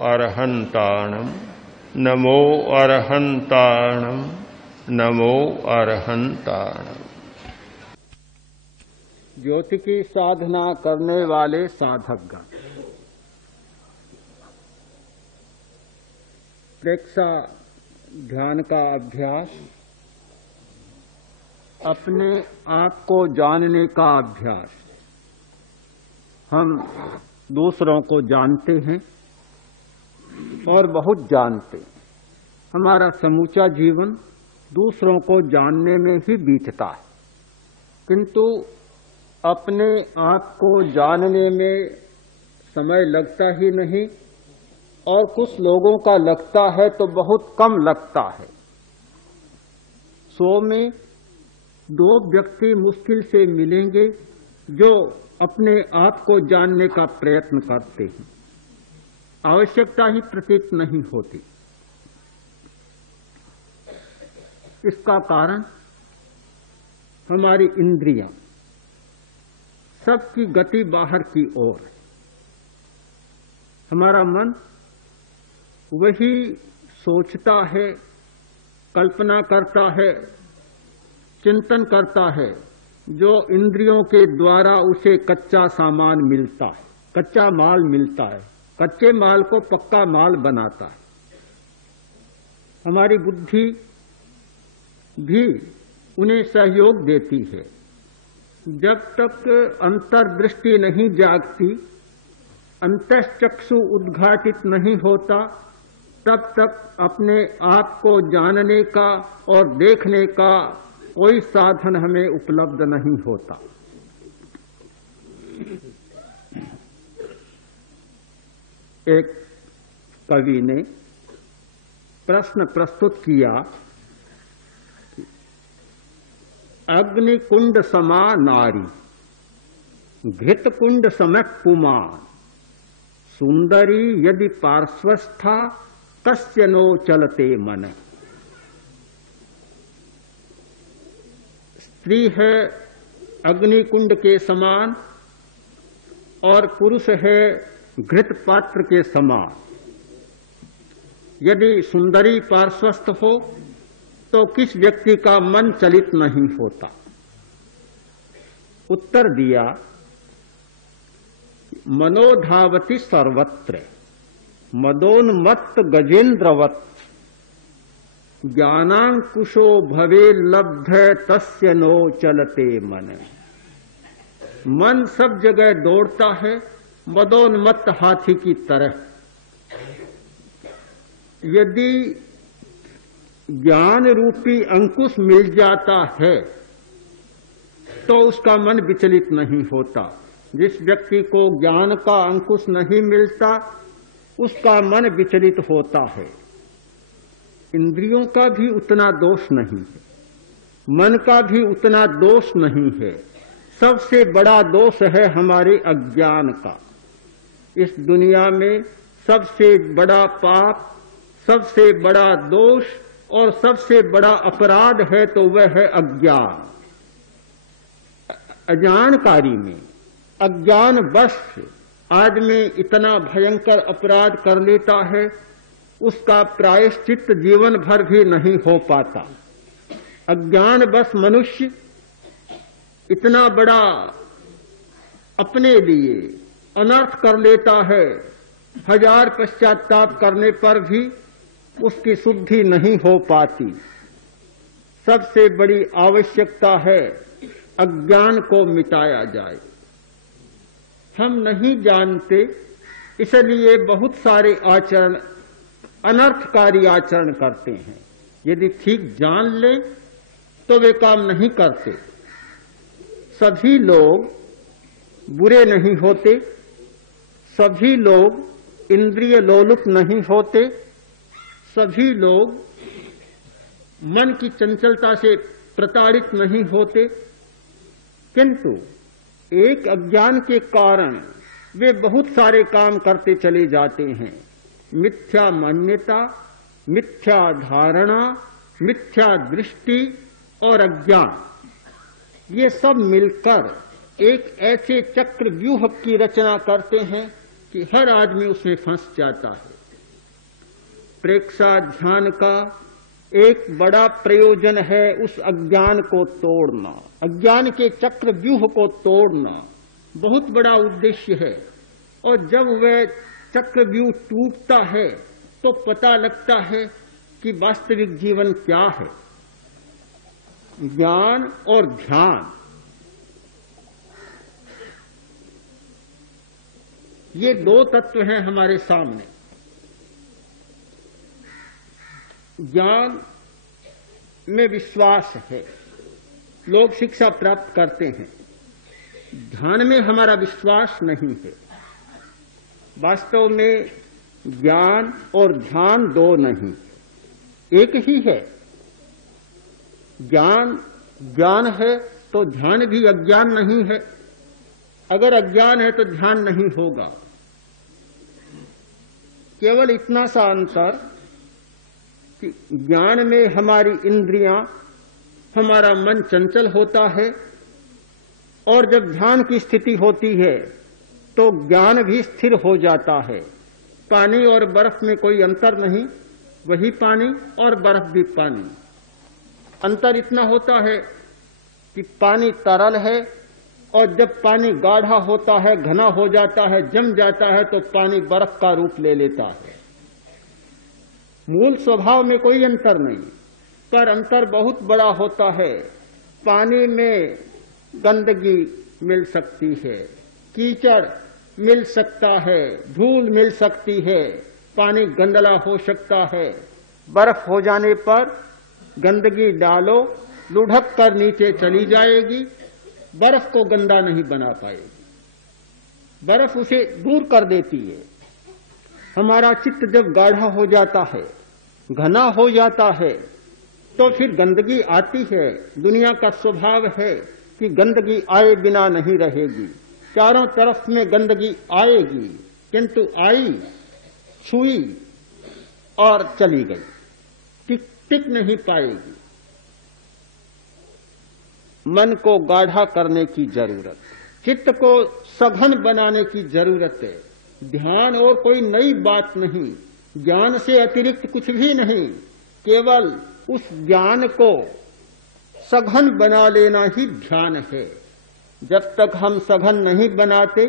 अरहन्ताणम् नमो अरहन्ताणम् नमो अरहन्ताणम्। ज्योति की साधना करने वाले साधकगण, प्रेक्षा ध्यान का अभ्यास, अपने आप को जानने का अभ्यास। हम दूसरों को जानते हैं और बहुत जानते हैं। हमारा समूचा जीवन दूसरों को जानने में ही बीतता है, किंतु अपने आप को जानने में समय लगता ही नहीं, और कुछ लोगों का लगता है तो बहुत कम लगता है। 100 में 2 व्यक्ति मुश्किल से मिलेंगे जो अपने आप को जानने का प्रयत्न करते हैं। आवश्यकता ही प्रतीत नहीं होती। इसका कारण हमारी इंद्रियां, सबकी गति बाहर की ओर है। हमारा मन वही सोचता है, कल्पना करता है, चिंतन करता है जो इंद्रियों के द्वारा उसे कच्चा सामान मिलता है, कच्चा माल मिलता है। कच्चे माल को पक्का माल बनाता है। हमारी बुद्धि भी उन्हें सहयोग देती है। जब तक अंतर्दृष्टि नहीं जागती, अंतश्चक्षु उद्घाटित नहीं होता, तब तक अपने आप को जानने का और देखने का कोई साधन हमें उपलब्ध नहीं होता। एक कवि ने प्रश्न प्रस्तुत किया, अग्निकुंड समा नारी, घृतकुंड समक पुमान, सुंदरी यदि पार्श्वस्था तस्य नो चलते मन। स्त्री है अग्निकुंड के समान और पुरुष है घृत पात्र के समान। यदि सुंदरी पार्श्वस्थ हो तो किस व्यक्ति का मन चलित नहीं होता। उत्तर दिया, मनोधावति सर्वत्र मदोन्मत्त गजेन्द्रवत्, ज्ञानांकुशो भवे लब्ध तस्य नो चलते मन। मन सब जगह दौड़ता है, मदोन्मत्त हाथी की तरह। यदि ज्ञान रूपी अंकुश मिल जाता है तो उसका मन विचलित नहीं होता। जिस व्यक्ति को ज्ञान का अंकुश नहीं मिलता, उसका मन विचलित होता है। इंद्रियों का भी उतना दोष नहीं है, मन का भी उतना दोष नहीं है। सबसे बड़ा दोष है हमारे अज्ञान का। इस दुनिया में सबसे बड़ा पाप, सबसे बड़ा दोष और सबसे बड़ा अपराध है तो वह है अज्ञान। अजानकारी में, अज्ञान वश आदमी इतना भयंकर अपराध कर लेता है, उसका प्रायश्चित जीवन भर भी नहीं हो पाता। अज्ञान बस मनुष्य इतना बड़ा अपने लिए अनर्थ कर लेता है, 1000 पश्चाताप करने पर भी उसकी शुद्धि नहीं हो पाती। सबसे बड़ी आवश्यकता है अज्ञान को मिटाया जाए। हम नहीं जानते, इसलिए बहुत सारे आचरण अनर्थकारी आचरण करते हैं। यदि ठीक जान ले तो वे काम नहीं करते। सभी लोग बुरे नहीं होते, सभी लोग इंद्रिय लोलुप नहीं होते, सभी लोग मन की चंचलता से प्रताड़ित नहीं होते, किंतु एक अज्ञान के कारण वे बहुत सारे काम करते चले जाते हैं। मिथ्या मान्यता, मिथ्या धारणा, मिथ्या दृष्टि और अज्ञान, ये सब मिलकर एक ऐसे चक्र व्यूह की रचना करते हैं कि हर आदमी उसमें फंस जाता है। प्रेक्षा ध्यान का एक बड़ा प्रयोजन है उस अज्ञान को तोड़ना, अज्ञान के चक्र व्यूह को तोड़ना बहुत बड़ा उद्देश्य है। और जब वह चक्र व्यूह टूटता है तो पता लगता है कि वास्तविक जीवन क्या है। ज्ञान और ध्यान ये दो तत्व हैं हमारे सामने। ज्ञान में विश्वास है, लोग शिक्षा प्राप्त करते हैं। ध्यान में हमारा विश्वास नहीं है। वास्तव में ज्ञान और ध्यान दो नहीं, एक ही है। ज्ञान ज्ञान है तो ध्यान भी अज्ञान नहीं है। अगर अज्ञान है तो ध्यान नहीं होगा। केवल इतना सा अंतर कि ज्ञान में हमारी इंद्रियां, हमारा मन चंचल होता है, और जब ध्यान की स्थिति होती है तो ज्ञान भी स्थिर हो जाता है। पानी और बर्फ में कोई अंतर नहीं, वही पानी और बर्फ भी पानी। अंतर इतना होता है कि पानी तरल है, और जब पानी गाढ़ा होता है, घना हो जाता है, जम जाता है, तो पानी बर्फ का रूप ले लेता है। मूल स्वभाव में कोई अंतर नहीं, पर अंतर बहुत बड़ा होता है। पानी में गंदगी मिल सकती है, कीचड़ मिल सकता है, धूल मिल सकती है, पानी गंदला हो सकता है। बर्फ हो जाने पर गंदगी डालो, लुढ़क कर नीचे चली जाएगी, बर्फ को गंदा नहीं बना पाएगी, बर्फ उसे दूर कर देती है। हमारा चित्त जब गाढ़ा हो जाता है, घना हो जाता है, तो फिर गंदगी आती है। दुनिया का स्वभाव है कि गंदगी आए बिना नहीं रहेगी। चारों तरफ में गंदगी आएगी, किंतु आई, छुई और चली गई, टिक नहीं पाएगी। मन को गाढ़ा करने की जरूरत, चित्त को सघन बनाने की जरूरत है। ध्यान और कोई नई बात नहीं, ज्ञान से अतिरिक्त कुछ भी नहीं, केवल उस ज्ञान को सघन बना लेना ही ध्यान है। जब तक हम सघन नहीं बनाते,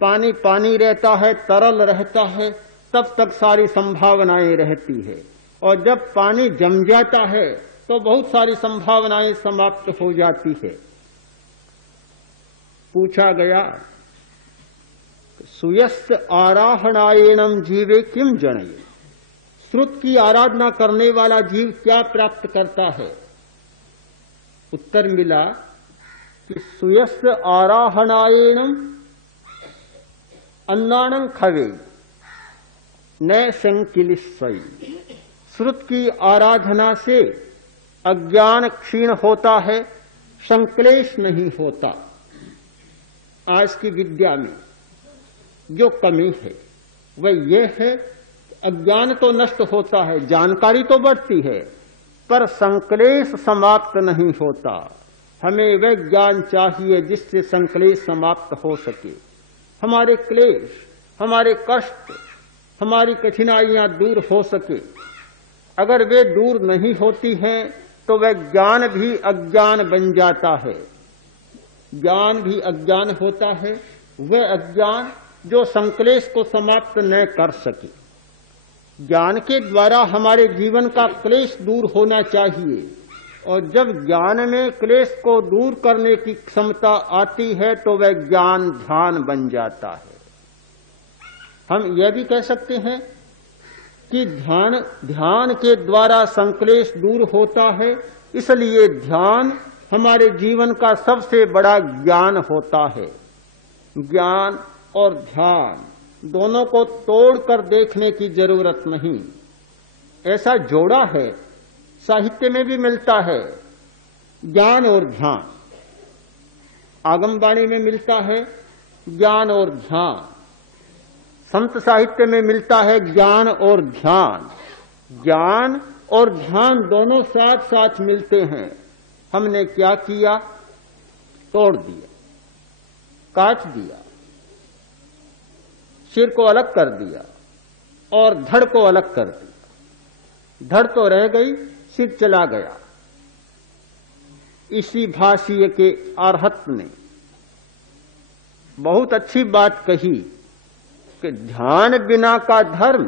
पानी पानी रहता है, तरल रहता है, तब तक सारी संभावनाएं रहती है। और जब पानी जम जाता है तो बहुत सारी संभावनाएं समाप्त हो जाती है। पूछा गया, सुयस्य आराहणायेणम जीवे किम जणये, श्रुत की आराधना करने वाला जीव क्या प्राप्त करता है? उत्तर मिला कि सुयस्य आराहणायेणम अन्नानं खवे न संकिलिस्सई, श्रुत की आराधना से अज्ञान क्षीण होता है, संक्लेश नहीं होता। आज की विद्या में जो कमी है वह यह है, अज्ञान तो नष्ट होता है, जानकारी तो बढ़ती है, पर संक्लेश समाप्त नहीं होता। हमें वह ज्ञान चाहिए जिससे संक्लेश समाप्त हो सके। हमारे क्लेश, हमारे कष्ट, हमारी कठिनाइयां दूर हो सके। अगर वे दूर नहीं होती हैं तो वह ज्ञान भी अज्ञान बन जाता है। ज्ञान भी अज्ञान होता है, वह अज्ञान जो संक्लेश को समाप्त न कर सके। ज्ञान के द्वारा हमारे जीवन का क्लेश दूर होना चाहिए, और जब ज्ञान में क्लेश को दूर करने की क्षमता आती है तो वह ज्ञान ध्यान बन जाता है। हम यह भी कह सकते हैं कि ध्यान के द्वारा संक्लेश दूर होता है, इसलिए ध्यान हमारे जीवन का सबसे बड़ा ज्ञान होता है। ज्ञान और ध्यान दोनों को तोड़कर देखने की जरूरत नहीं, ऐसा जोड़ा है, साहित्य में भी मिलता है। ज्ञान और ध्यान, आगमवाणी में मिलता है ज्ञान और ध्यान, संत साहित्य में मिलता है ज्ञान और ध्यान। ज्ञान और ध्यान दोनों साथ साथ मिलते हैं। हमने क्या किया? तोड़ दिया, काट दिया, सिर को अलग कर दिया, और धड़ को अलग कर दिया। धड़ तो रह गई, सिर चला गया। इसी भाष्य के अरहत ने बहुत अच्छी बात कही कि ध्यान बिना का धर्म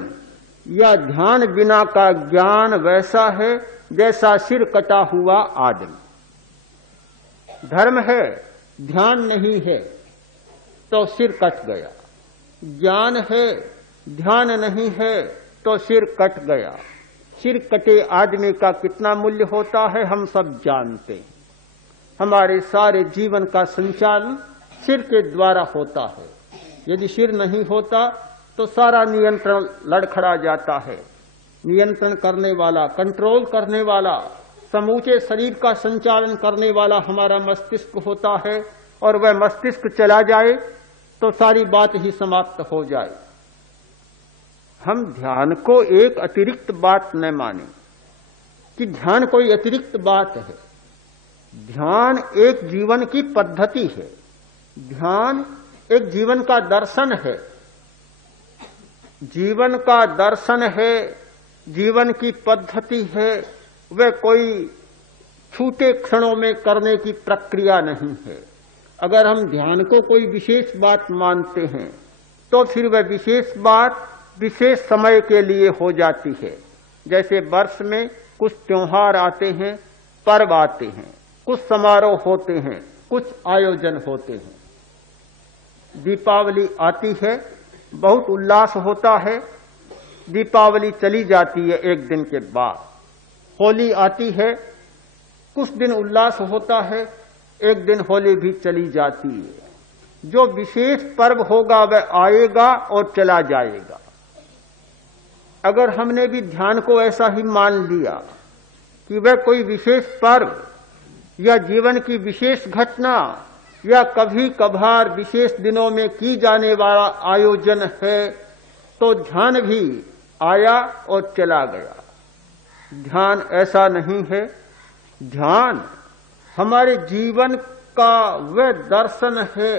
या ध्यान बिना का ज्ञान वैसा है जैसा सिर कटा हुआ आदमी। धर्म है, ध्यान नहीं है तो सिर कट गया। ज्ञान है, ध्यान नहीं है तो सिर कट गया। सिर कटे आदमी का कितना मूल्य होता है हम सब जानते हैं। हमारे सारे जीवन का संचालन सिर के द्वारा होता है। यदि सिर नहीं होता तो सारा नियंत्रण लड़खड़ा जाता है। नियंत्रण करने वाला, कंट्रोल करने वाला, समूचे शरीर का संचालन करने वाला हमारा मस्तिष्क होता है, और वह मस्तिष्क चला जाए तो सारी बात ही समाप्त हो जाए। हम ध्यान को एक अतिरिक्त बात न माने कि ध्यान कोई अतिरिक्त बात है। ध्यान एक जीवन की पद्धति है। ध्यान एक जीवन का दर्शन है। जीवन का दर्शन है, जीवन की पद्धति है। वह कोई छूटे क्षणों में करने की प्रक्रिया नहीं है। अगर हम ध्यान को कोई विशेष बात मानते हैं तो फिर वह विशेष बात विशेष समय के लिए हो जाती है। जैसे वर्ष में कुछ त्योहार आते हैं, पर्व आते हैं, कुछ समारोह होते हैं, कुछ आयोजन होते हैं। दीपावली आती है, बहुत उल्लास होता है। दीपावली चली जाती है एक दिन के बाद। होली आती है, कुछ दिन उल्लास होता है, एक दिन होली भी चली जाती है। जो विशेष पर्व होगा वह आएगा और चला जाएगा। अगर हमने भी ध्यान को ऐसा ही मान लिया कि वह कोई विशेष पर्व या जीवन की विशेष घटना या कभी कभार विशेष दिनों में की जाने वाला आयोजन है, तो ध्यान भी आया और चला गया। ध्यान ऐसा नहीं है। ध्यान हमारे जीवन का वह दर्शन है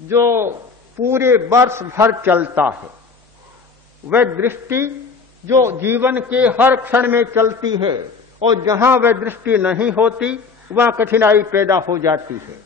जो पूरे वर्ष भर चलता है। वह दृष्टि जो जीवन के हर क्षण में चलती है, और जहां वह दृष्टि नहीं होती वहां कठिनाई पैदा हो जाती है।